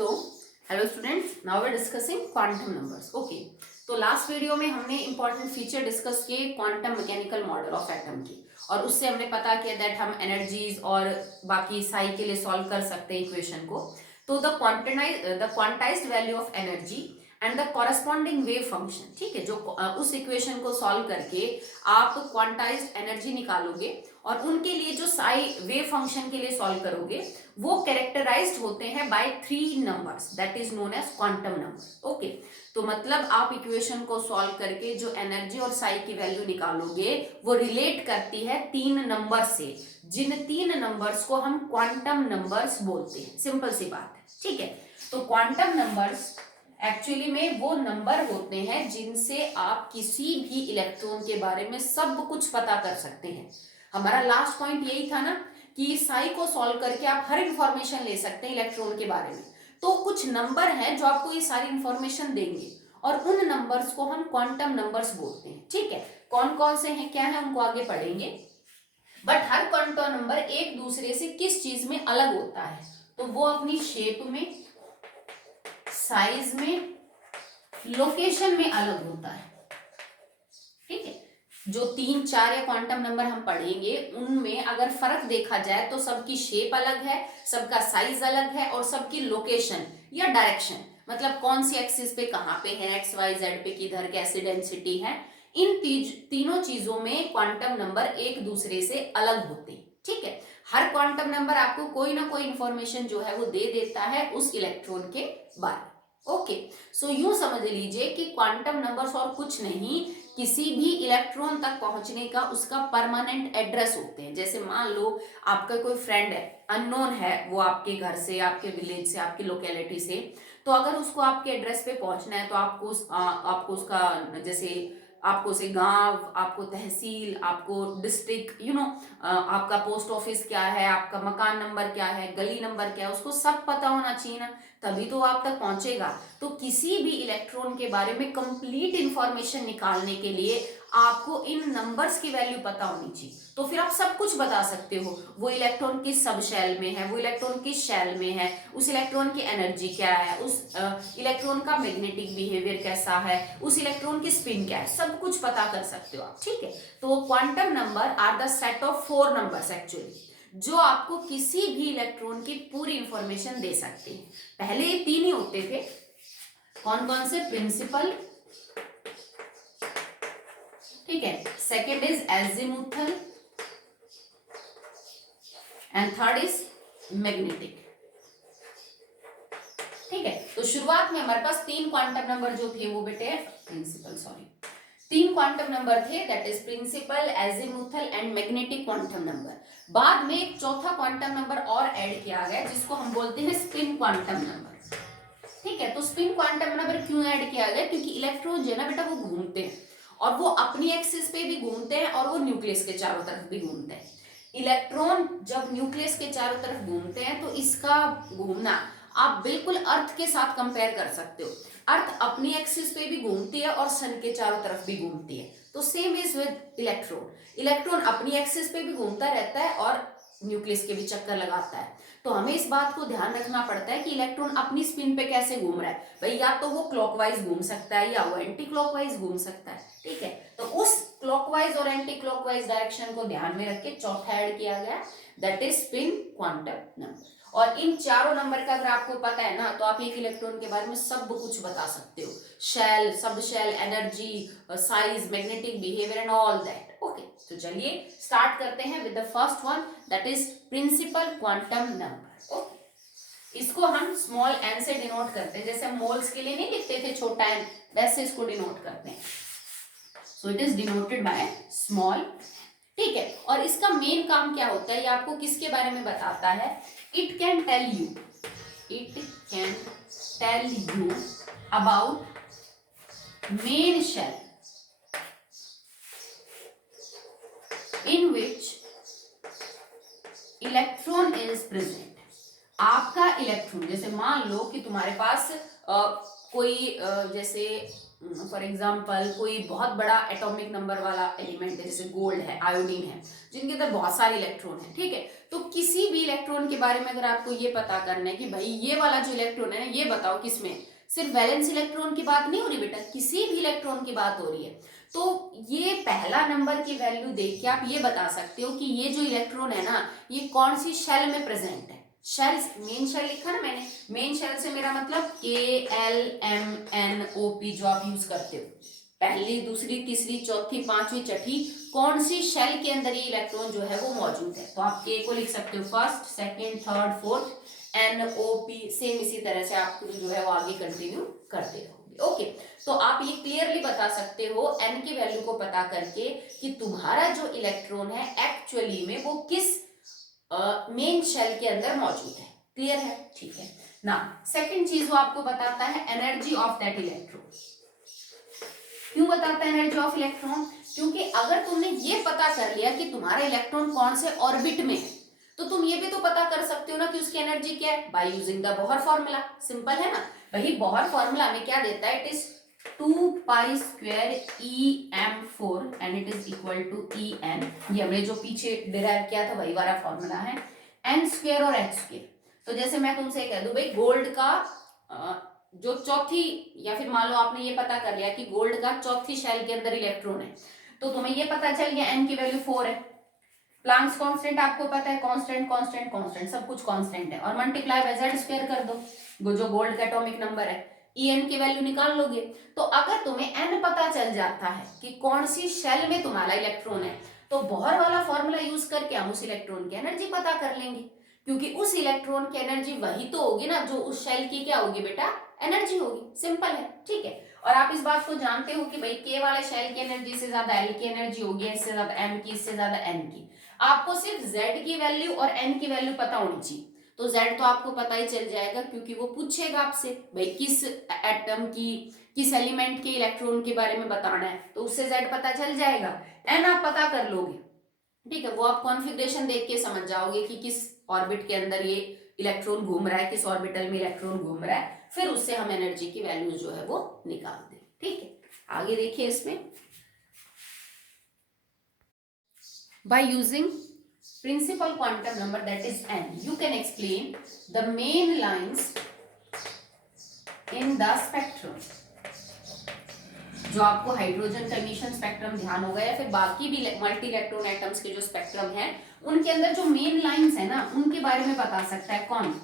So hello students, now we are discussing quantum numbers. Okay, तो last video में हमने important feature discuss किए quantum mechanical model of atom की, और उससे हमने पता किया दैट हम एनर्जीज और बाकी साई के लिए सॉल्व कर सकते हैं इक्वेशन को। तो the quantized value of energy and the corresponding wave function, ठीक है, जो उस इक्वेशन को सॉल्व करके आप क्वांटाइज्ड एनर्जी निकालोगे और उनके लिए जो साई वेव फंक्शन के लिए सॉल्व करोगे वो कैरेक्टराइज्ड होते हैं by 3 numbers, that is known as quantum number. Okay, तो मतलब आप इक्वेशन को सॉल्व करके जो एनर्जी और साई की वैल्यू निकालोगे वो रिलेट करती है 3 नंबर से, जिन 3 नंबर्स को हम क्वांटम नंबर्स बोलते हैं। सिंपल सी बात है, ठीक है। तो क्वांटम नंबर्स एक्चुअली में वो नंबर होते हैं जिनसे आप किसी भी इलेक्ट्रॉन के बारे में सब कुछ पता कर सकते हैं। हमारा लास्ट पॉइंट यही था ना कि साई को सॉल्व करके आप हर इंफॉर्मेशन ले सकते हैं इलेक्ट्रॉन के बारे में। तो कुछ नंबर हैं जो आपको ये सारी इंफॉर्मेशन देंगे और उन नंबर्स को हम क्वांटम नंबर्स बोलते हैं, ठीक है। कौन कौन से हैं, क्या है, उनको आगे पढ़ेंगे। बट हर क्वांटम नंबर एक दूसरे से किस चीज में अलग होता है, तो वो अपनी शेप में, साइज में, लोकेशन में अलग होता है, ठीक है। जो 3, 4 या क्वांटम नंबर हम पढ़ेंगे उनमें अगर फर्क देखा जाए तो सबकी शेप अलग है, सबका साइज अलग है और सबकी लोकेशन या डायरेक्शन, मतलब कौन सी एक्सिस पे कहाँ पे है, एक्स वाई जेड पे किधर कैसी डेंसिटी है, इन तीनों चीजों में क्वांटम नंबर एक दूसरे से अलग होते हैं, ठीक है। हर क्वांटम नंबर आपको कोई ना कोई इंफॉर्मेशन जो है वो दे देता है उस इलेक्ट्रॉन के बारे में। ओके, सो यूं समझ लीजिए कि क्वांटम नंबर्स और कुछ नहीं, किसी भी इलेक्ट्रॉन तक पहुंचने का उसका परमानेंट एड्रेस होते हैं। जैसे मान लो आपका कोई फ्रेंड है, अननोन है, वो आपके घर से, आपके विलेज से, आपकी लोकेलिटी से, तो अगर उसको आपके एड्रेस पे पहुंचना है तो आपको उसका, जैसे आपको से गांव, आपको तहसील, आपको डिस्ट्रिक्ट, आपका पोस्ट ऑफिस क्या है, आपका मकान नंबर क्या है, गली नंबर क्या है, उसको सब पता होना चाहिए ना, तभी तो आप तक पहुंचेगा। तो किसी भी इलेक्ट्रॉन के बारे में कंप्लीट इंफॉर्मेशन निकालने के लिए आपको इन नंबर्स की वैल्यू पता होनी चाहिए, तो फिर आप सब कुछ बता सकते हो। वो इलेक्ट्रॉन किस सब शेल में है, वो इलेक्ट्रॉन किस शेल में है, उस इलेक्ट्रॉन की एनर्जी क्या है, उस इलेक्ट्रॉन का मैग्नेटिक बिहेवियर कैसा है, उस इलेक्ट्रॉन की स्पिन क्या है, सब कुछ पता कर सकते हो आप, ठीक है। तो quantum number are the set of 4 numbers actually, जो आपको किसी भी इलेक्ट्रॉन की पूरी इंफॉर्मेशन दे सकते हैं। पहले ये 3 ही होते थे, कौन कौन से, प्रिंसिपल, ठीक है, second is azimuthal and third is magnetic, ठीक है। तो शुरुआत में हमारे पास 3 क्वांटम नंबर जो थे वो बेटे प्रिंसिपल, सॉरी, 3 क्वांटम नंबर थे, that is principal, azimuthal and magnetic quantum number. बाद में एक चौथा क्वांटम नंबर और ऐड किया गया जिसको हम बोलते हैं स्पिन क्वांटम नंबर, ठीक है। तो स्पिन क्वांटम नंबर क्यों ऐड किया गया, क्योंकि इलेक्ट्रॉन जो है ना बेटा वो घूमते हैं, और वो अपनी एक्सिस पे भी घूमते हैं और वो न्यूक्लियस के चारों तरफ भी घूमते हैं। इलेक्ट्रॉन जब न्यूक्लियस के चारों तरफ घूमते हैं तो इसका घूमना आप बिल्कुल अर्थ के साथ कंपेयर कर सकते हो। अर्थ अपनी एक्सिस पे भी घूमती है और सन के चारों तरफ भी घूमती है, तो same is with electron. Electron अपनी एक्सिस पे भी घूमता रहता है और न्यूक्लियस के भी चक्कर लगाता है। तो हमें इस बात को ध्यान रखना पड़ता है कि इलेक्ट्रॉन अपनी स्पिन पे कैसे घूम रहा है भाई, या तो वो क्लॉकवाइज घूम सकता है या वो एंटी क्लॉकवाइज घूम सकता है, ठीक है। तो उस क्लॉकवाइज और एंटी क्लॉकवाइज डायरेक्शन को ध्यान में रख के चौथा ऐड किया गया, that is spin quantum number. और इन चारों नंबर का अगर आपको पता है ना तो आप एक इलेक्ट्रॉन के बारे में सब कुछ बता सकते हो, shell, sub shell, energy, size, magnetic behaviour and all that. Okay, तो चलिए स्टार्ट करते हैं with the first one, that is principal quantum number. Okay, इसको हम स्मॉल एन से डिनोट करते हैं, जैसे हम मोल्स के लिए नहीं लिखते थे छोटा एन, वैसे इसको डिनोट करते हैं। So it is denoted by small, ठीक है। और इसका मेन काम क्या होता है, ये आपको किसके बारे में बताता है, it can tell you about main shell in which electron is present. आपका इलेक्ट्रॉन, जैसे मान लो कि तुम्हारे पास कोई जैसे फॉर एग्जाम्पल कोई बहुत बड़ा एटॉमिक नंबर वाला एलिमेंट है, जैसे गोल्ड है, आयोडीन है, जिनके अंदर बहुत सारे इलेक्ट्रॉन है, ठीक है, तो किसी भी इलेक्ट्रॉन के बारे में अगर आपको ये पता करना है कि भाई ये वाला जो इलेक्ट्रॉन है ना, ये बताओ किसमें, सिर्फ वैलेंस इलेक्ट्रॉन की बात नहीं हो रही बेटा, किसी भी इलेक्ट्रॉन की बात हो रही है, तो ये पहला नंबर की वैल्यू देख के आप ये बता सकते हो कि ये जो इलेक्ट्रॉन है ना, ये कौन सी शेल में प्रेजेंट है। शेल, मेन शेल लिखा ना मैंने, मेन शेल से मेरा मतलब KLMNOP जो आप यूज करते हो, पहली, दूसरी, तीसरी, चौथी, पांचवी, छठी, कौन सी शेल के अंदर ये इलेक्ट्रॉन जो है वो मौजूद है। तो आप K को लिख सकते हो first, second, third, fourth, NOP, same इसी तरह से आप जो है वो आगे कंटिन्यू करते रहोगे। ओके, तो आप ये क्लियरली बता सकते हो N की वैल्यू को पता करके कि तुम्हारा जो इलेक्ट्रॉन है एक्चुअली में वो किस मेन शेल के अंदर मौजूद है। क्लियर है, ठीक है ना। सेकंड चीज वो आपको बताता है एनर्जी ऑफ दैट इलेक्ट्रॉन। क्यों बताता है एनर्जी ऑफ इलेक्ट्रॉन? क्योंकि अगर तुमने ये पता कर लिया कि तुम्हारा इलेक्ट्रॉन कौन से ऑर्बिट में है, तो तुम ये भी तो पता कर सकते हो ना कि उसकी एनर्जी क्या है, by using the Bohr formula. Simple है ना। वही बोहर फॉर्मूला में क्या देता है, it is 2π² EM4 and it is equal to En। ये हमने जो पीछे डिराइव किया था वही वाला फॉर्मूला है, n² और h²। तो जैसे मैं तुमसे कह दूं भाई गोल्ड का जो चौथी, या फिर मान लो आपने ये पता कर लिया कि गोल्ड का चौथी शेल के अंदर इलेक्ट्रॉन है, तो तुम्हें ये पता चल गया n की वैल्यू 4 है। प्लांक्स कांस्टेंट आपको पता है, कांस्टेंट कांस्टेंट कांस्टेंट सब कुछ कांस्टेंट है, और मल्टीप्लाई बाय z² कर दो, वो जो गोल्ड का एटॉमिक नंबर है, En की वैल्यू निकाल लोगे। तो अगर तुम्हें n पता चल जाता है कि कौन सी शेल में तुम्हारा इलेक्ट्रॉन है, तो बोहर वाला फॉर्मूला यूज करके हम उस इलेक्ट्रॉन की एनर्जी पता कर लेंगे, क्योंकि उस इलेक्ट्रॉन की एनर्जी वही तो होगी ना जो उस शेल की क्या होगी बेटा, एनर्जी होगी। सिंपल है, ठीक है। और आप इस बात को जानते हो कि भाई K वाले शेल की एनर्जी से ज्यादा L की एनर्जी होगी, इससे ज्यादा M की, इससे ज्यादा N की। आपको सिर्फ Z की वैल्यू और N की वैल्यू पता होनी चाहिए। तो Z तो आपको पता ही चल जाएगा, क्योंकि वो पूछेगा आपसे भाई किस एटम की, किस एलिमेंट के इलेक्ट्रॉन के बारे में बताना है, तो उससे Z पता चल जाएगा। N आप पता कर लोगे, ठीक है, वो आप कॉन्फ़िगरेशन देख के समझ जाओगे कि किस ऑर्बिट के अंदर ये इलेक्ट्रॉन घूम रहा है, किस ऑर्बिटल में इलेक्ट्रॉन घूम रहा है, फिर उससे हम एनर्जी की वैल्यू जो है वो निकाल दें। ठीक है, आगे देखिए इसमें, by using principal quantum number that is n, you can explain the main lines in the spectrum। जो आपको हाइड्रोजन का इमिशन स्पेक्ट्रम ध्यान होगा, या फिर बाकी भी मल्टी इलेक्ट्रॉन एटम्स के जो स्पेक्ट्रम है उनके अंदर जो मेन लाइंस है ना, उनके बारे में बता सकता है कौन,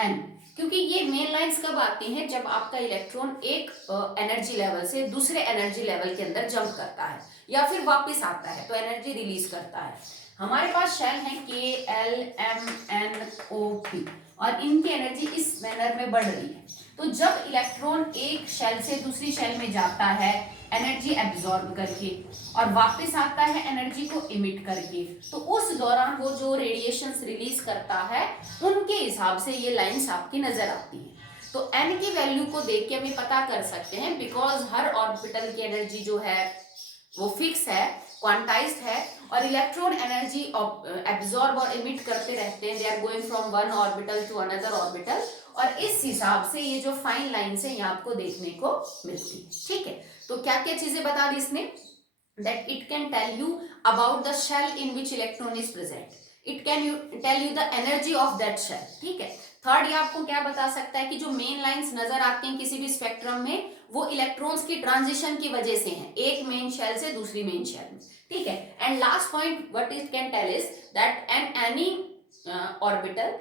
n। क्योंकि ये मेन लाइंस कब आती हैं, जब आपका इलेक्ट्रॉन एक एनर्जी लेवल से दूसरे एनर्जी लेवल के अंदर जंप करता है या फिर वापस आता है तो एनर्जी रिलीज करता है। हमारे पास शेल है KLMNOP और इनकी एनर्जी इस मैनर में बढ़ रही है। तो जब इलेक्ट्रॉन एक शेल से दूसरी शेल में जाता है एनर्जी एब्जॉर्ब करके और वापस आता है एनर्जी को इमिट करके, तो उस दौरान वो जो रेडिएशंस रिलीज करता है उनके हिसाब से ये लाइंस आपकी नजर आती है। तो n की वैल्यू को देख के हम ये पता कर सकते हैं, बिकॉज हर ऑर्बिटल की एनर्जी जो है वो फिक्स है, क्वांटाइज्ड है, और इलेक्ट्रॉन एनर्जी एब्जॉर्ब और इमिट करते रहते हैं, they are going from one orbital to another orbital, और इस हिसाब से ये जो फाइन लाइंस है ये आपको देखने को मिलती है। ठीक है, तो क्या क्या चीजें बता दी इसने, that it can tell you about the shell in which electron is present, it can tell you the energy of that shell। ठीक है, थर्ड ये आपको क्या बता सकता है कि जो मेन लाइंस नजर आती हैं किसी भी स्पेक्ट्रम में वो इलेक्ट्रॉन्स की ट्रांजिशन की वजह से हैं, एक मेन शेल से दूसरी मेन शेल में। ठीक है, and last point what it can tell is that any orbital,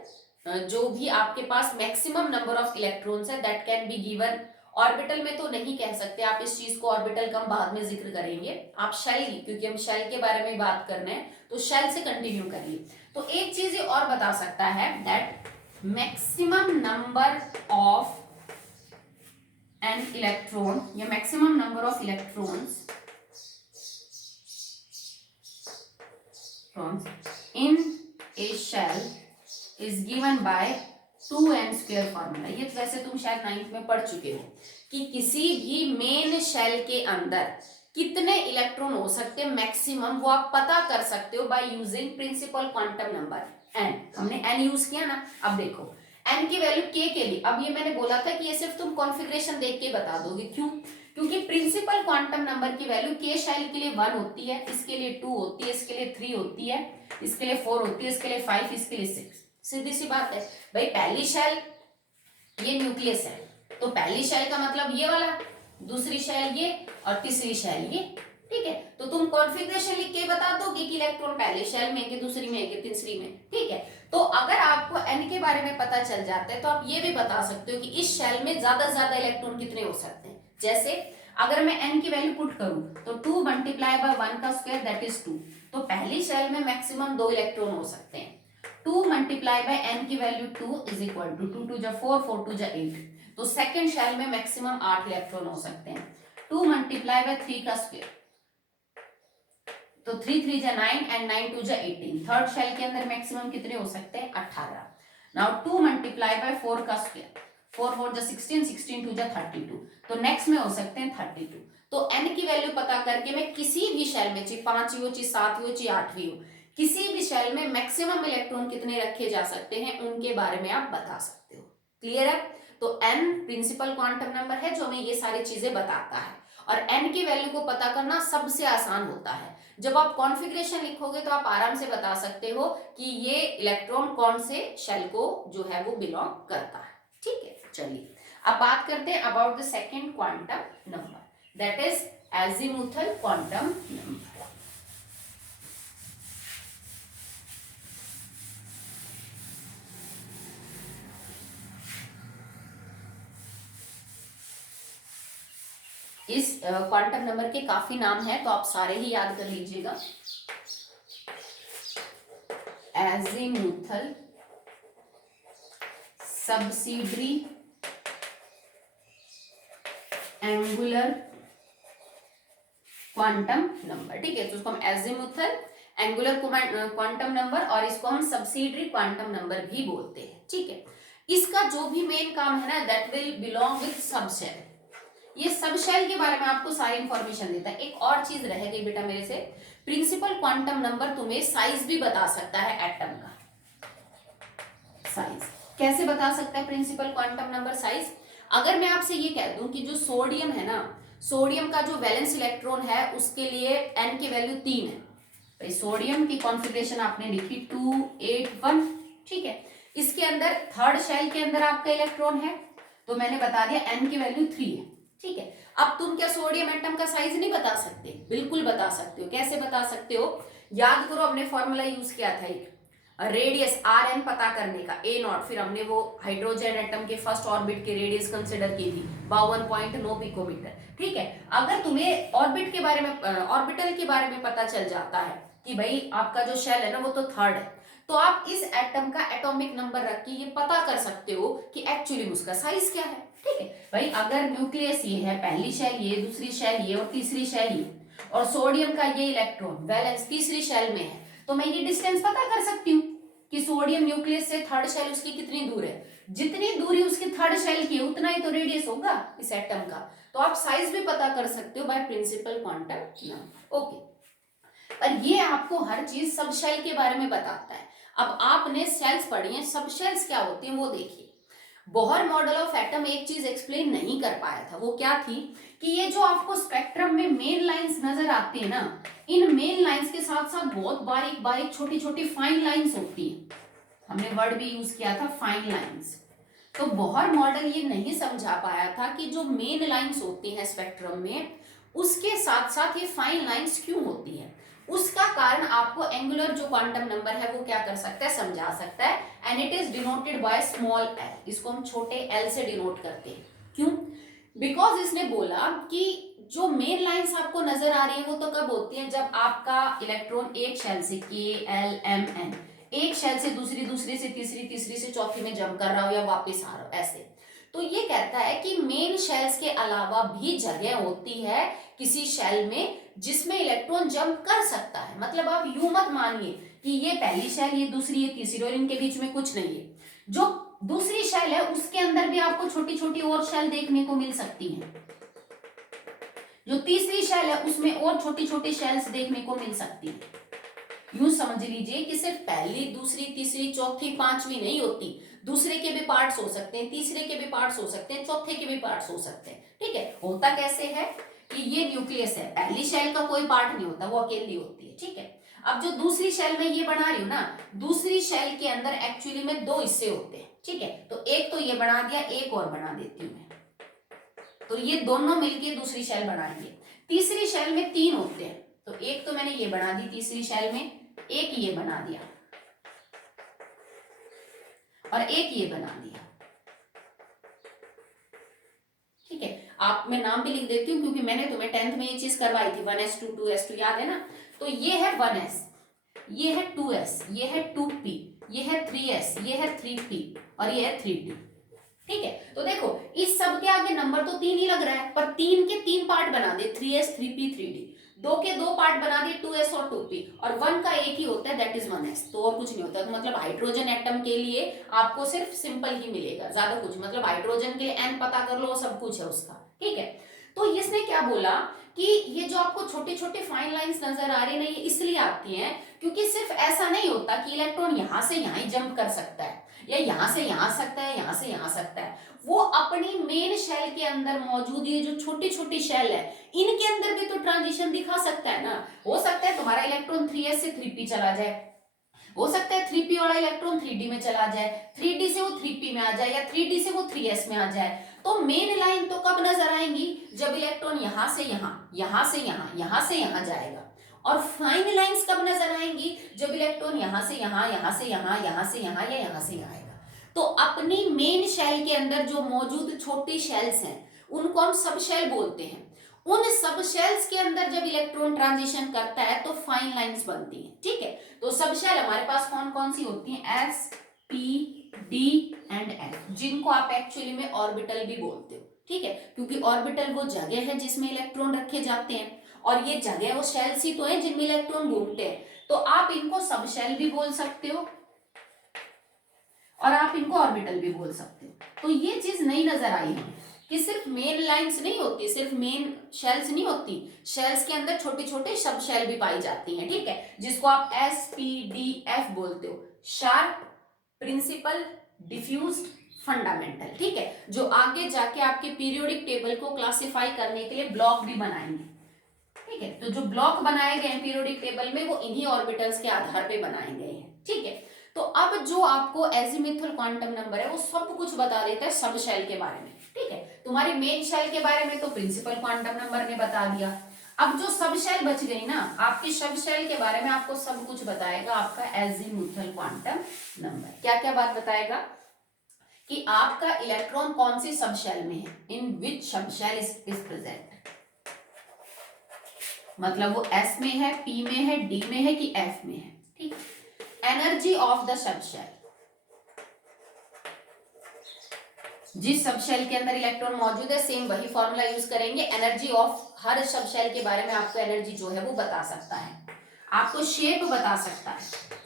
जो भी आपके पास मैक्सिमम नंबर ऑफ इलेक्ट्रॉन्स है that can be given, orbital में तो नहीं कह सकते आप इस चीज को, ऑर्बिटल का हम बाद में जिक्र करेंगे, आप शेल ही, क्योंकि हम शेल के बारे में बात कर रहे हैं तो शेल से कंटिन्यू करिए। तो एक चीज ये और बता सकता है that maximum number of n electron या maximum number of electrons in a shell is given by 2n² formula. ये तो वैसे तुम शायद 9th में पढ़ चुके हो कि किसी भी मेन शेल के अंदर कितने इलेक्ट्रॉन हो सकते हैं मैक्सिमम, वो आप पता कर सकते हो by using principal quantum number n। हमने n यूज किया ना, अब देखो n की वैल्यू k के लिए, अब ये मैंने बोला था कि ये सिर्फ तुम कॉन्फ़िगरेशन देख के बता दोगे, क्यों, क्योंकि प्रिंसिपल क्वांटम नंबर की वैल्यू k शेल के लिए 1 होती है, इसके लिए 2 होती है, इसके लिए 3 होती है, इसके लिए 4 होती है, इसके लिए 5, इसके लिए 6। सीधी सी बात है भाई, पहली शेल ये न्यूक्लियस है, तो पहली शेल का मतलब ये वाला, दूसरी शेल ये और तीसरी शेल ये। ठीक है, तो तुम कॉन्फ़िगरेशन लिख के बता दोगे कि इलेक्ट्रॉन पहली शेल में, कि दूसरी में, कि तीसरी में। ठीक है, तो अगर आपको n के बारे में पता चल जाता है तो आप ये भी बता सकते हो कि इस शेल में ज्यादा से ज्यादा इलेक्ट्रॉन कितने हो सकते हैं। जैसे अगर मैं n की वैल्यू पुट करूं तो 2 मल्टीप्लाई बाय 1 का स्क्वायर दैट इज 2, तो पहली शेल में मैक्सिमम 2 इलेक्ट्रॉन हो सकते हैं। 2 मल्टीप्लाई बाय n की वैल्यू 2 इज इक्वल टू 2 टू जा 4, 4 टू जा 8, तो सेकंड शेल में मैक्सिमम 8 इलेक्ट्रॉन हो सकते हैं। 2 मल्टीप्लाई बाय 3 का स्क्वायर, तो 3 3 जा 9 एंड 9 2 जा 18, थर्ड शेल के अंदर मैक्सिमम कितने हो सकते हैं, 18। नाउ 2 मल्टीप्लाई बाय 4 का स्क्वायर, 4 4 जा 16, 16 2 जा 32, तो नेक्स्ट में हो सकते हैं 32। तो n की वैल्यू पता करके मैं किसी भी शेल में, चाहे 5 हो, चाहे 7 हो, चाहे 8 हो, किसी भी शेल में मैक्सिमम इलेक्ट्रॉन कितने रखे जा सकते हैं उनके बारे में आप बता सकते हो। क्लियर है? तो n प्रिंसिपल क्वांटम नंबर है जो हमें ये सारी चीजें बताता है, और n की वैल्यू को पता करना सबसे आसान होता है। जब आप कॉन्फ़िगरेशन लिखोगे तो आप आराम से बता सकते हो कि ये इलेक्ट्रॉन कौन से शेल को जो है वो बिलोंग करता है। ठीक है, चलिए अब बात करते हैं about the second quantum number, that is azimuthal quantum number. इस क्वांटम नंबर के काफी नाम हैं, तो आप सारे ही याद कर लीजिएगा। Azimuthal subsidiary angular quantum number. ठीक है, तो उसको हम एजीमुथल एंगुलर क्वांटम नंबर और इसको हम सबसिडरी क्वांटम नंबर भी बोलते हैं। ठीक है, इसका जो भी मेन काम है ना, that will belong with subshell. ये सब शेल के बारे में आपको सारी इंफॉर्मेशन देता है। एक और चीज रह गई बेटा मेरे से, प्रिंसिपल क्वांटम नंबर तुम्हें साइज भी बता सकता है एटम का। साइज कैसे बता सकता है प्रिंसिपल क्वांटम नंबर साइज? अगर मैं आपसे ये कह दूं कि जो सोडियम है ना, सोडियम का जो वैलेंस इलेक्ट्रॉन है उसके लिए n की वैल्यू 3 है। भाई सोडियम की कॉन्फ़िगरेशन आपने लिखी 2 8 1। ठीक है, इसके अंदर थर्ड शेल के अंदर आपका इलेक्ट्रॉन है, तो मैंने बता दिया n की वैल्यू 3 है। ठीक है, अब तुम क्या सोडियम एटम का साइज नहीं बता सकते? बिल्कुल बता सकते हो। कैसे बता सकते हो? याद करो, हमने फॉर्मूला यूज किया था एक रेडियस Rn पता करने का, A0, फिर हमने वो हाइड्रोजन एटम के फर्स्ट ऑर्बिट के रेडियस कंसिडर की थी 52.9 पिकोमीटर। ठीक है, अगर तुम्हें ऑर्बिट के बारे में, ऑर्बिटल के बारे में पता चल जाता है कि भाई आपका जो शेल है ना वो तो थर्ड है, तो आप इस एटम का एटॉमिक नंबर रख के ये पता कर सकते हो कि एक्चुअली उसका साइज क्या है। ठीक है भाई, अगर न्यूक्लियस ये है, पहली शेल ये, दूसरी शेल ये और तीसरी शेल ये, और सोडियम का ये इलेक्ट्रॉन वैलेंस तीसरी शेल में है, तो मैं ये डिस्टेंस पता कर सकती हूँ कि सोडियम न्यूक्लियस से थर्ड शेल उसकी कितनी दूर है। जितनी दूरी उसकी थर्ड शेल की उतना ही तो रेडियस होगा इस एटम का, तो आप साइज भी पता कर सकते हो by principal quantum number. Okay, पर ये आपको हर चीज सब शेल के बारे में बताता है। अब आपने सेल्स पढ़ी हैं, सब शेल्स क्या होती हैं वो देखिए। बोहर मॉडल ऑफ एटम एक चीज एक्सप्लेन नहीं कर पाया था, वो क्या थी कि ये जो आपको स्पेक्ट्रम में मेन लाइंस नजर आती है ना, इन मेन लाइंस के साथ साथ बहुत बारीक बारीक छोटी छोटी फाइन लाइंस होती है। हमने वर्ड भी यूज किया था फाइन लाइंस। तो बोहर मॉडल ये नहीं समझा पाया था कि जो मेन लाइंस होती हैं स्पेक्ट्रम में, उसके साथ साथ ये फाइन लाइंस क्यों होती है। उसका कारण आपको एंगुलर जो क्वांटम नंबर है वो क्या कर सकता है, समझा सकता है, and it is denoted by small L. इसको हम छोटे एल से डिनोट करते हैं। क्यों? बिकॉज इसने बोला कि जो मेन लाइंस आपको नजर आ रही है वो तो कब होती है, जब आपका इलेक्ट्रॉन एक शेल से KLMN, एक शेल से दूसरी, दूसरी से तीसरी, तीसरी से चौथी में जंप कर रहा हो या वापस आ रहा हो, ऐसे। तो ये कहता है कि मेन शेल्स के अलावा भी जगह होती है किसी शेल में जिसमें इलेक्ट्रॉन जंप कर सकता है। मतलब आप यूं मत मानिए कि ये पहली शेल, ये दूसरी, ये तीसरी और इनके बीच में कुछ नहीं है। जो दूसरी शेल है उसके अंदर भी आपको छोटी छोटी और शेल देखने को मिल सकती हैं। जो तीसरी शेल है उसमें और छोटी छोटी शेल्स देखने को मिल सकती है। यूं समझ लीजिए कि सिर्फ पहली, दूसरी, तीसरी, चौथी, पांचवी नहीं होती, दूसरे के भी पार्ट्स हो सकते हैं, तीसरे के भी पार्ट्स हो सकते हैं, चौथे के भी पार्ट्स हो सकते हैं। ठीक है, होता कैसे है कि ये न्यूक्लियस है, पहली शेल का कोई पार्ट नहीं होता, वो अकेली होती है। ठीक है, अब जो दूसरी शेल में ये बना रही हूं ना, दूसरी शेल के अंदर एक्चुअली में दो हिस्से होते हैं। ठीक है, तो एक तो ये बना दिया, एक और बना देती हूं मैं, तो ये दोनों मिलके दूसरी शेल बनाएंगे। तीसरी शेल में तीन होते हैं, तो एक तो मैंने ये बना दी तीसरी शेल में, एक ये बना दिया और एक ये बना दिया। ठीक है, आप मैं नाम भी लिख देती हूँ क्योंकि मैंने तुम्हें 10th में ये चीज करवाई थी, 1s2 2s2 याद है ना। तो ये है 1s, ये है 2s, ये है 2p, ये है 3s, ये है 3p और ये है 3d। ठीक है, तो देखो इस सब के आगे नंबर तो 3 ही लग रहा है, पर 3 के 3 पार्ट बना दे, 3s 3p 3d, 2 के 2 पार्ट बना दिए, 2s और 2p, और 1 का एक ही होता है, दैट इज 1s, तो और कुछ नहीं होता। तो मतलब हाइड्रोजन एटम के लिए आपको सिर्फ सिंपल ही मिलेगा, ज्यादा कुछ, मतलब हाइड्रोजन के लिए n पता कर लो, सब कुछ है उसका। ठीक है, तो इसने क्या बोला कि ये जो आपको छोटे छोटे फाइन लाइंस नजर आ रही है ना, ये इसलिए आती हैं क्योंकि सिर्फ ऐसा नहीं होता कि इलेक्ट्रॉन यहां से यहां ही जंप कर सकता है, या यहां से यहां सकता है, यहां से यहां सकता है, वो अपनी मेन शेल के अंदर मौजूद ये जो छोटी छोटी शेल है, इनके अंदर भी तो ट्रांजिशन दिखा सकता है ना। हो सकता है तुम्हारा इलेक्ट्रॉन 3s से 3p चला जाए, हो सकता है 3p वाला इलेक्ट्रॉन 3d में चला जाए, 3d से वो 3p में आ जाए, या 3d से वो 3s में आ जाए। तो मेन लाइन तो कब नजर आएंगी, जब इलेक्ट्रॉन यहां से यहां, यहां से यहां, यहां से यहां जाएगा। और फाइन लाइंस कब नजर आएंगी, जब इलेक्ट्रॉन यहां से यहां, यहां से यहां, यहां से यहां या यहां से यहां आएगा। तो अपनी मेन शेल के अंदर जो मौजूद छोटी शेल्स हैं, उनको हम सब शेल बोलते हैं। उन सब शेल्स के अंदर जब इलेक्ट्रॉन ट्रांजिशन करता है तो फाइन लाइंस बनती हैं। ठीक है, तो सब शेल हमारे पास कौन कौन सी होती हैं, S, P, D and F, जिनको आप एक्चुअली में ऑर्बिटल भी बोलते हो। ठीक है, क्योंकि ऑर्बिटल वो जगह है जिसमें इलेक्ट्रॉन रखे जाते हैं, और ये जगह वो शेल्स ही तो है जिनमें इलेक्ट्रॉन घूमते हैं। तो आप इनको सब शेल भी बोल सकते हो और आप इनको ऑर्बिटल भी बोल सकते हो। तो ये चीज नहीं नजर आई है कि सिर्फ मेन लाइंस नहीं होती, सिर्फ मेन शेल्स नहीं होती, शेल्स के अंदर छोटे छोटे सब शेल भी पाई जाती हैं। ठीक है, जिसको आप एस, पी, डी, एफ बोलते हो, शार्प, प्रिंसिपल, डिफ्यूज्ड, फंडामेंटल। ठीक है, जो आगे जाके आपके पीरियोडिक टेबल को क्लासिफाई करने के लिए ब्लॉक भी बनाएंगे। ठीक है, तो जो ब्लॉक बनाए गए हैं पीरियोडिक टेबल में, वो इन्हीं ऑर्बिटल्स के आधार पे बनाए गए हैं। ठीक है, तो अब जो आपको एजीमुथल क्वांटम नंबर है वो सब कुछ बता देता है सब शेल के बारे में। ठीक है, तुम्हारी मेन शेल के बारे में तो प्रिंसिपल क्वांटम नंबर ने बता दिया। अब जो सब शेल बच गई ना, आपकी सब शेल के बारे में आपको सब कुछ बताएगा आपका एजीमुथल क्वांटम नंबर। क्या क्या बात बताएगा कि आपका इलेक्ट्रॉन कौन सी सब शेल में है, इन विच सब शेल इज प्रेजेंट, मतलब वो एस में है, पी में है, डी में है कि एफ में है। ठीक, energy of the sub shell, जिस सब शेल के अंदर इलेक्ट्रॉन मौजूद है सेम वही फॉर्मूला यूज करेंगे। एनर्जी ऑफ हर सब शेल के बारे में आपको एनर्जी जो है वो बता सकता है, आपको शेप बता सकता है,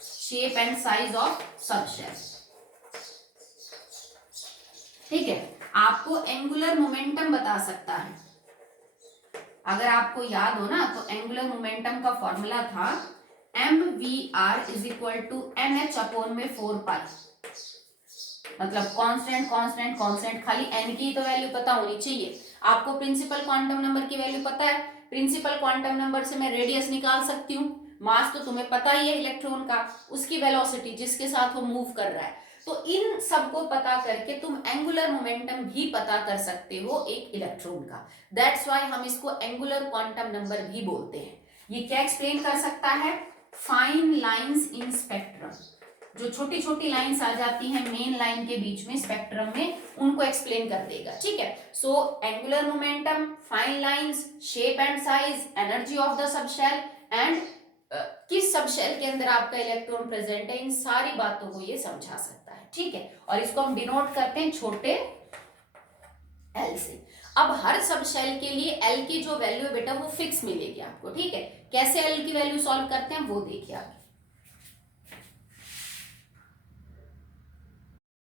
shape and size of sub shell. ठीक है, आपको एंगुलर मोमेंटम बता सकता है। अगर आपको याद हो ना, तो एंगुलर मोमेंटम का फॉर्मूला था mvr is equal to nh upon में 4 पाई, मतलब कांस्टेंट कांस्टेंट कांस्टेंट, खाली n की तो वैल्यू पता होनी चाहिए। आपको प्रिंसिपल क्वांटम नंबर की वैल्यू पता है, प्रिंसिपल क्वांटम नंबर से मैं रेडियस निकाल सकती हूँ, मास तो तुम्हें पता ही है इलेक्ट्रॉन का, उसकी वेलोसिटी जिसके साथ वो मूव कर रहा है। तो इन सबको पता करके तुम एंगुलर मोमेंटम भी पता कर सकते हो एक इलेक्ट्रॉन का। दैट्स व्हाई हम इसको एंगुलर क्वांटम नंबर भी बोलते हैं। ये क्या एक्सप्लेन कर सकता है, फाइन लाइंस इन स्पेक्ट्रम, जो छोटी छोटी लाइंस आ जाती हैं मेन लाइन के बीच में स्पेक्ट्रम में, उनको एक्सप्लेन कर देगा। ठीक है, so angular momentum, fine lines, shape and size, energy of the sub shell and किस सब शेल के अंदर आपका इलेक्ट्रॉन प्रेजेंट है, इन सारी बातों को ये समझा सकता है। ठीक है, और इसको हम डिनोट करते हैं छोटे एल से। अब हर सब शेल के लिए एल की जो वैल्यू है बेटा वो फिक्स मिलेगी आपको। ठीक है, कैसे एल की वैल्यू सॉल्व करते हैं वो देखिए आगे।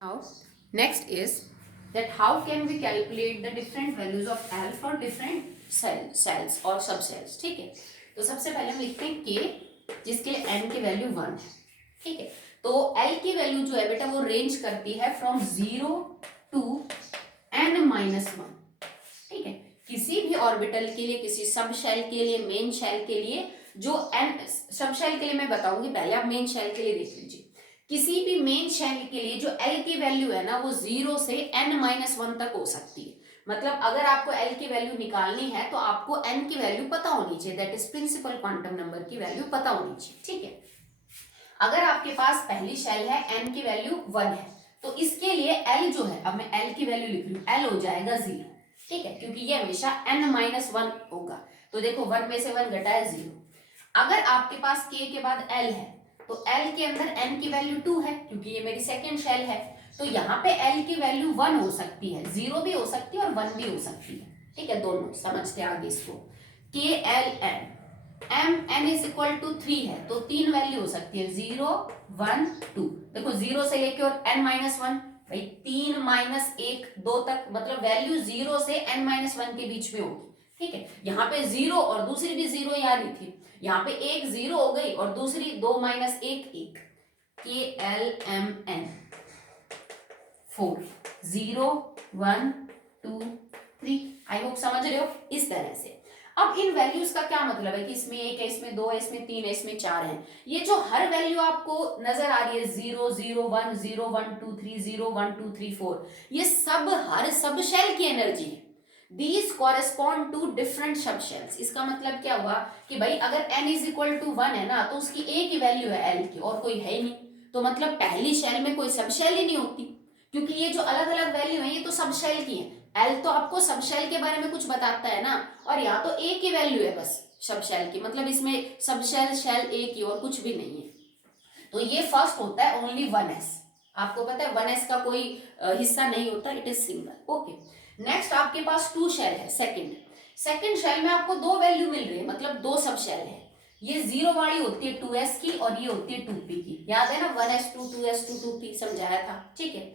Now, next is that how can we calculate the different values of L for different cells or subcells। ठीक है, तो सबसे पहले हम लिखते हैं K जिसके लिए n की वैल्यू 1 है, ठीक है। तो L की वैल्यू जो है बेटा वो रेंज करती है फ्रॉम 0 टू n-1, ठीक है। किसी भी ऑर्बिटल के लिए, किसी सब शेल के लिए, मेन शेल के लिए, जो n सब शेल के लिए मैं बताऊंगी, पहले आप मेन शेल के लिए देख लीजिए। किसी भी मेन शेल के लिए जो L की वैल्यू है ना वो 0 से n-1 तक हो सकती है। मतलब अगर आपको L की वैल्यू निकालनी है तो आपको n की वैल्यू पता होनी चाहिए, that is principal quantum number की वैल्यू पता होनी चाहिए, ठीक है। अगर आपके पास पहली शेल है, n की वैल्यू 1 है, तो इसके लिए L जो है, अब मैं L की वैल्यू लिख रही हूँ, L हो जाएगा 0, ठीक है, क्योंकि ये हमेशा n-1 होगा। तो देखो 1 में से 1 घटाया 0। अगर आपके पास k के बाद L है तो L के अंदर n की वैल्यू 2 है, क्योंकि ये मेरी सेकेंड शेल है, तो यहाँ पे L की वैल्यू 1 हो सकती है, 0 भी हो सकती है और 1 भी हो सकती है, ठीक है। दोनों समझते हैं आगे इसको। k l n m n is equal to 3 है, तो 3 वैल्यू हो सकती है, 0 1 2। देखो 0 से लेके और n-1, भाई 3 -1 2 तक, मतलब वैल्यू 0 से n-1 के बीच में होगी, ठीक है। यहाँ पे 0 और दूसरी भी 0 यहाँ रही थी, यहाँ पे एक 0 हो गई और दूसरी 2 -1 1। k l m n 4 0 1 2 3। I hope समझ रहे हो इस तरह से। अब इन वैल्यूज का क्या मतलब है कि इसमें 1 है, इसमें 2 है, इसमें 3 है, इसमें 4 है। ये जो हर वैल्यू आपको नजर आ रही है 0 0 1 0 1 2 3 0 1 2 3 4, ये सब हर सब शेल की एनर्जी है। These correspond to different subshells। इसका मतलब क्या हुआ कि भाई अगर n इज इक्वल टू 1 है ना तो उसकी एक ही वैल्यू है L की और कोई है ही नहीं, तो मतलब पहली शेल में कोई सब शेल ही नहीं होती, क्योंकि ये जो अलग अलग वैल्यू है ये तो सब शेल की है। L तो आपको सब शेल के बारे में कुछ बताता है ना, और यहाँ तो एक ही वैल्यू है बस सब शेल की, मतलब इसमें सब शेल शेल एक ही और कुछ भी नहीं है। तो ये फर्स्ट होता है ओनली 1s, आपको पता है 1s का कोई हिस्सा नहीं होता, it is single, okay. Next आपके पास 2 शेल है, सेकंड शेल में आपको 2 वैल्यू मिल रही है, मतलब 2 सब शेल है। ये 0 वाली होती है 2s की और ये होती है 2p की, याद है ना 1s2 2s2 2p समझाया था, ठीक है।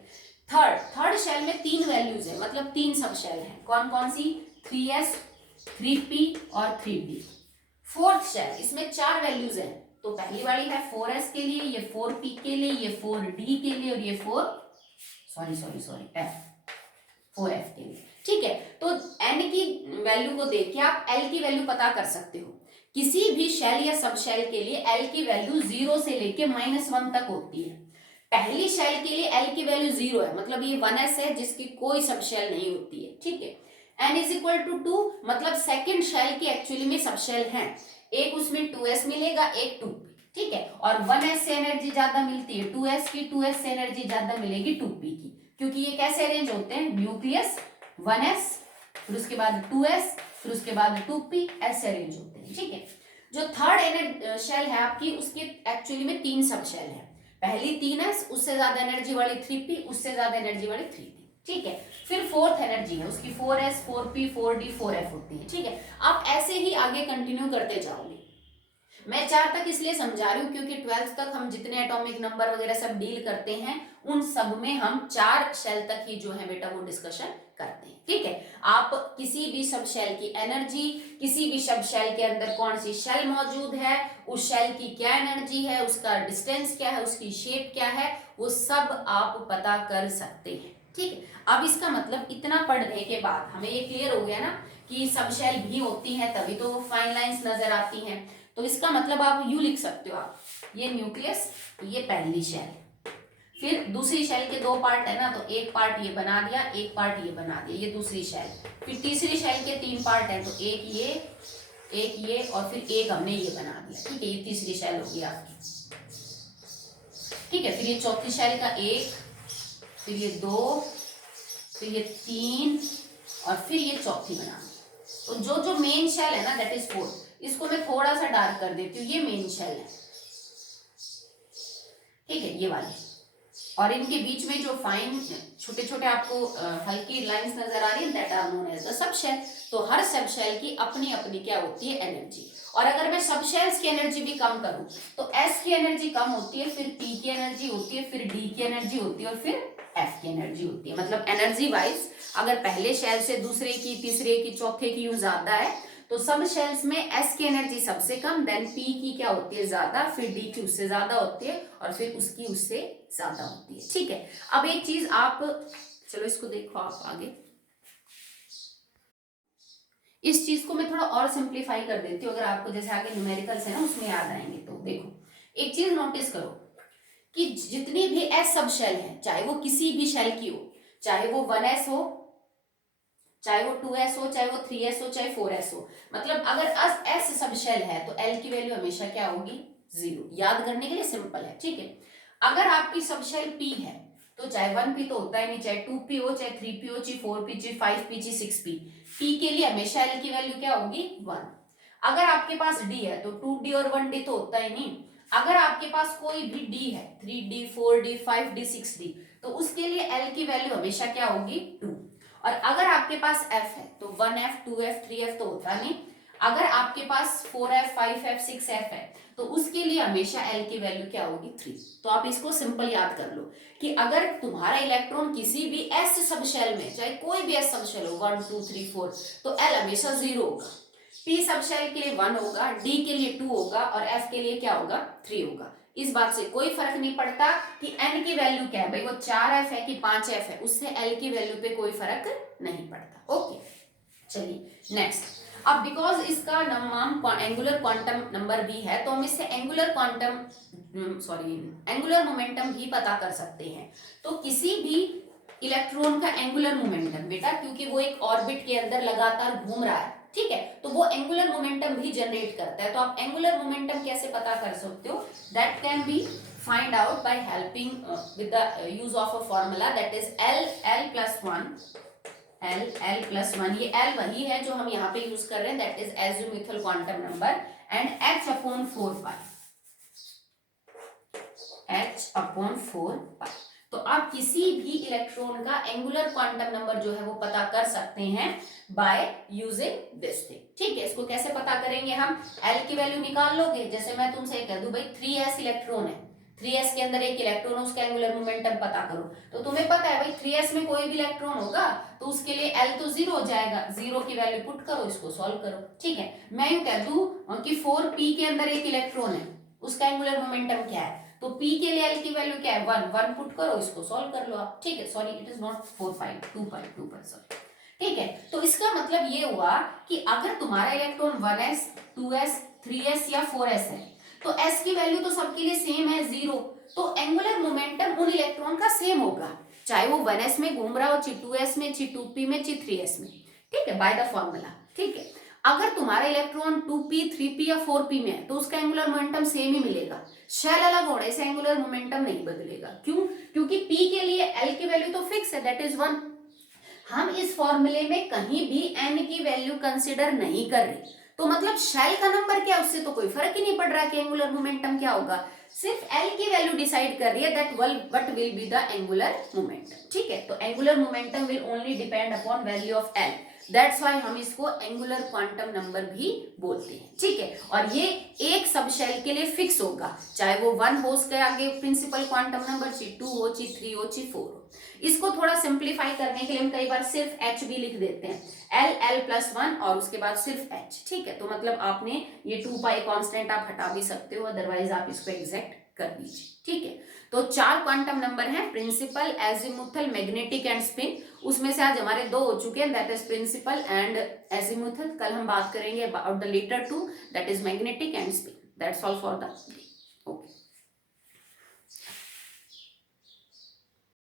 थर्ड शेल में 3 वैल्यूज है, मतलब 3 सब शेल है, कौन कौन सी, 3s 3p और 3d। फोर्थ शेल, इसमें 4 वैल्यूज है, तो पहली वाली है 4s के लिए, ये 4p के लिए, ये 4d के लिए और ये 4f के लिए, ठीक है। तो n की वैल्यू को देख के आप l की वैल्यू पता कर सकते हो। किसी भी शेल या सब शेल के लिए l की वैल्यू 0 से लेके -1 तक होती है। पहली शेल के लिए l की वैल्यू 0 है, मतलब ये 1s है जिसकी कोई सब शेल नहीं होती है, ठीक है। n इज इक्वल टू 2, मतलब सेकेंड शेल की एक्चुअली में सब शेल है, एक उसमें 2s मिलेगा, एक 2p, ठीक है। और 1s से एनर्जी ज्यादा मिलती है 2s की, 2s से एनर्जी ज्यादा मिलेगी 2p की, क्योंकि ये कैसे अरेंज होते हैं, न्यूक्लियस 1s फिर उसके बाद 2s फिर उसके बाद 2p, ऐसे अरेंज होते हैं, ठीक है। जो थर्ड शेल है आपकी, उसके एक्चुअली में 3 सब शेल है, पहली 3s, उससे ज्यादा एनर्जी वाली 3p, उससे ज्यादा एनर्जी वाली 3p, ठीक है। फिर फोर्थ एनर्जी है उसकी 4s 4p 4d 4f होती है, ठीक है। आप ऐसे ही आगे कंटिन्यू करते जाओगे। मैं 4 तक इसलिए समझा रही हूँ क्योंकि 12th तक हम जितने एटॉमिक नंबर वगैरह सब डील करते हैं उन सब में हम 4 शेल तक ही जो है बेटा वो डिस्कशन करते हैं, ठीक है। आप किसी भी सब शेल की एनर्जी, किसी भी सब शेल के अंदर कौन सी शेल मौजूद है, उस शेल की क्या एनर्जी है, उसका डिस्टेंस क्या है, उसकी शेप क्या है, वो सब आप पता कर सकते हैं, ठीक है। अब इसका मतलब इतना पढ़ने के बाद हमें ये क्लियर हो गया ना कि सब शेल भी होती हैं, तभी तो फाइन लाइंस नजर आती हैं। तो इसका मतलब आप यू लिख सकते हो, आप ये न्यूक्लियस, ये पहली शेल, फिर दूसरी शेल के 2 पार्ट है ना, तो एक पार्ट ये बना दिया, एक पार्ट ये बना दिया, ये दूसरी शेल। फिर तीसरी शेल के 3 पार्ट है, तो एक ये और फिर एक हमने ये बना दिया, ठीक है। ये तीसरी शेल होगी आपकी, ठीक है। फिर ये चौथी शेल का 1, फिर ये 2, फिर ये 3 और फिर ये चौथी बना दी। तो जो मेन शेल है ना दैट इज 4, इसको मैं थोड़ा सा डार्क कर देती हूँ, ये मेन शेल है, ठीक है, ये वाले। और इनके बीच में जो फाइन छोटे छोटे आपको हल्की लाइंस नजर आ रही है that are known as the sub shell. तो हर सब शेल की अपनी अपनी क्या होती है, एनर्जी। और अगर मैं सब शेल्स की एनर्जी भी कम करूं तो s की एनर्जी कम होती है, फिर p की एनर्जी होती है, फिर d की एनर्जी होती है और फिर f की एनर्जी होती है। मतलब एनर्जी वाइज अगर पहले शेल से दूसरे की, तीसरे की, चौथे की यूं ज्यादा है तो सब शेल्स में एस की एनर्जी सबसे कम, देन पी की क्या होती है ज्यादा, फिर डी की उससे ज्यादा होती है और फिर उसकी उससे ज्यादा होती है। ठीक है, अब एक चीज आप, चलो इसको देखो आप आगे, इस चीज को मैं थोड़ा और सिंप्लीफाई कर देती हूँ, अगर आपको जैसे आगे न्यूमेरिकल्स है ना उसमें याद आएंगे। तो देखो एक चीज नोटिस करो कि जितनी भी एस सब शेल है, चाहे वो किसी भी शेल की हो, चाहे वो 1s हो, चाहे वो 2s हो, चाहे वो 3s हो, चाहे 4s हो, मतलब अगर एस सब शेल है तो एल की वैल्यू हमेशा क्या होगी, 0। याद करने के लिए सिंपल है। ठीक है, अगर आपकी सब शेल p है तो चाहे 1p तो होता ही नहीं, चाहे 2p हो, चाहे 3p हो, चाहे 4p, चाहे 5p, चाहे 6p, p के लिए हमेशा l की वैल्यू क्या होगी, 1। अगर आपके पास d है तो 2d और 1d तो होता ही नहीं। अगर आपके पास कोई भी d है, 3d, 4d, 5d, 6d, तो उसके लिए l की वैल्यू हमेशा क्या होगी, 2। और अगर आपके पास f है तो 1f, 2f, 3f तो होता नहीं। अगर आपके पास 4f, 5f, 6f है तो उसके लिए हमेशा l की वैल्यू क्या होगी, 3। तो आप इसको सिंपल याद कर लो कि अगर तुम्हारा इलेक्ट्रॉन किसी भी s सब शेल में, चाहे कोई भी s सब शेल हो, 1 2 3 4, तो l हमेशा 0 होगा, p सब शेल के लिए 1 होगा, d के लिए 2 होगा और f के लिए क्या होगा, 3 होगा। इस बात से कोई फर्क नहीं पड़ता कि n की वैल्यू क्या है, भाई वो 4f है कि 5f है, उससे l की वैल्यू पे कोई फर्क नहीं पड़ता। ओके, चलिए नेक्स्ट। अब बिकॉज इसका नाम एंगुलर क्वांटम नंबर भी है तो हम इससे एंगुलर एंगुलर मोमेंटम भी पता कर सकते हैं। तो किसी भी इलेक्ट्रॉन का एंगुलर मोमेंटम बेटा, क्योंकि वो एक ऑर्बिट के अंदर लगातार घूम रहा है, ठीक है, तो वो एंगुलर मोमेंटम भी जनरेट करता है। तो आप एंगुलर मोमेंटम कैसे पता कर सकते हो, that can B find out by helping with the use of a formula, that is L plus 1, L plus 1, ये L वही है जो हम यहाँ पे यूज कर रहे हैं, that is azimuthal quantum number, and H upon 4 pi, H upon 4 पाई। तो आप किसी भी इलेक्ट्रॉन का एंगुलर क्वांटम नंबर जो है वो पता कर सकते हैं बाय यूजिंग दिस थिंग। ठीक है, इसको कैसे पता करेंगे हम, L की वैल्यू निकाल लोगे, जैसे मैं तुमसे कह दूं भाई 3s इलेक्ट्रॉन है, 3s के अंदर एक इलेक्ट्रॉन है, उसका एंगुलर मोमेंटम पता करो, तो तुम्हें पता है भाई 3s में कोई भी इलेक्ट्रॉन होगा तो उसके लिए L तो 0 हो जाएगा, 0 की वैल्यू पुट करो, इसको सॉल्व करो। ठीक है, मैं यूं कह दूं कि 4p के अंदर एक इलेक्ट्रॉन है, उसका एंगुलर मोमेंटम क्या है, तो p के लिए L की वैल्यू क्या है, 1 पुट करो, इसको सॉल्व कर लो आप। ठीक है, sorry it is not 4 5 2 5 sorry. ठीक है, तो इसका मतलब ये हुआ कि अगर तुम्हारा इलेक्ट्रॉन 1s 2s 3s या 4s है तो s की वैल्यू तो सबके लिए सेम है, 0, तो एंगुलर मोमेंटम उन इलेक्ट्रॉन का सेम होगा, चाहे वो 1s में घूम रहा हो, चाहे 2s में, चाहे 2p में, चाहे 3s में। ठीक है, बाय द फॉर्मूला। ठीक है, अगर तुम्हारा इलेक्ट्रॉन 2p 3p या 4p में है तो उसका एंगुलर मोमेंटम सेम ही मिलेगा, शेल अलग होने से एंगुलर मोमेंटम नहीं बदलेगा। क्यों, क्योंकि p के लिए l की वैल्यू तो फिक्स है, दैट इज 1। हम इस फॉर्मूले में कहीं भी n की वैल्यू कंसिडर नहीं कर रहे, तो मतलब शेल का नंबर क्या, उससे तो कोई फर्क ही नहीं पड़ रहा कि एंगुलर मोमेंटम क्या होगा, सिर्फ L की वैल्यू डिसाइड कर रही है that what will be the angular momentum. ठीक है, तो angular momentum will only depend upon value of L, that's why हम इसको एंगुलर क्वांटम नंबर भी बोलते हैं। ठीक है, और ये एक सब शेल के लिए फिक्स होगा, चाहे वो 1 हो उसके आगे प्रिंसिपल क्वांटम नंबर, चाहे 2 हो, चाहे 3 हो, चाहे 4 हो। इसको थोड़ा सिंप्लीफाई करने के लिए हम कई बार सिर्फ H भी लिख देते हैं, L प्लस 1 और उसके बाद सिर्फ H। ठीक है, तो मतलब आपने ये 2 पाई कॉन्स्टेंट आप हटा भी सकते हो, अदरवाइज आप इसको एग्जैक्ट कर दीजिए। ठीक है, तो 4 क्वांटम नंबर हैं, principal, azimuthal, magnetic and spin. उसमें से आज हमारे 2 हो चुके हैं, that is principal and azimuthal. कल हम बात करेंगे about the latter 2, that is magnetic and spin. That's all for the day. Okay.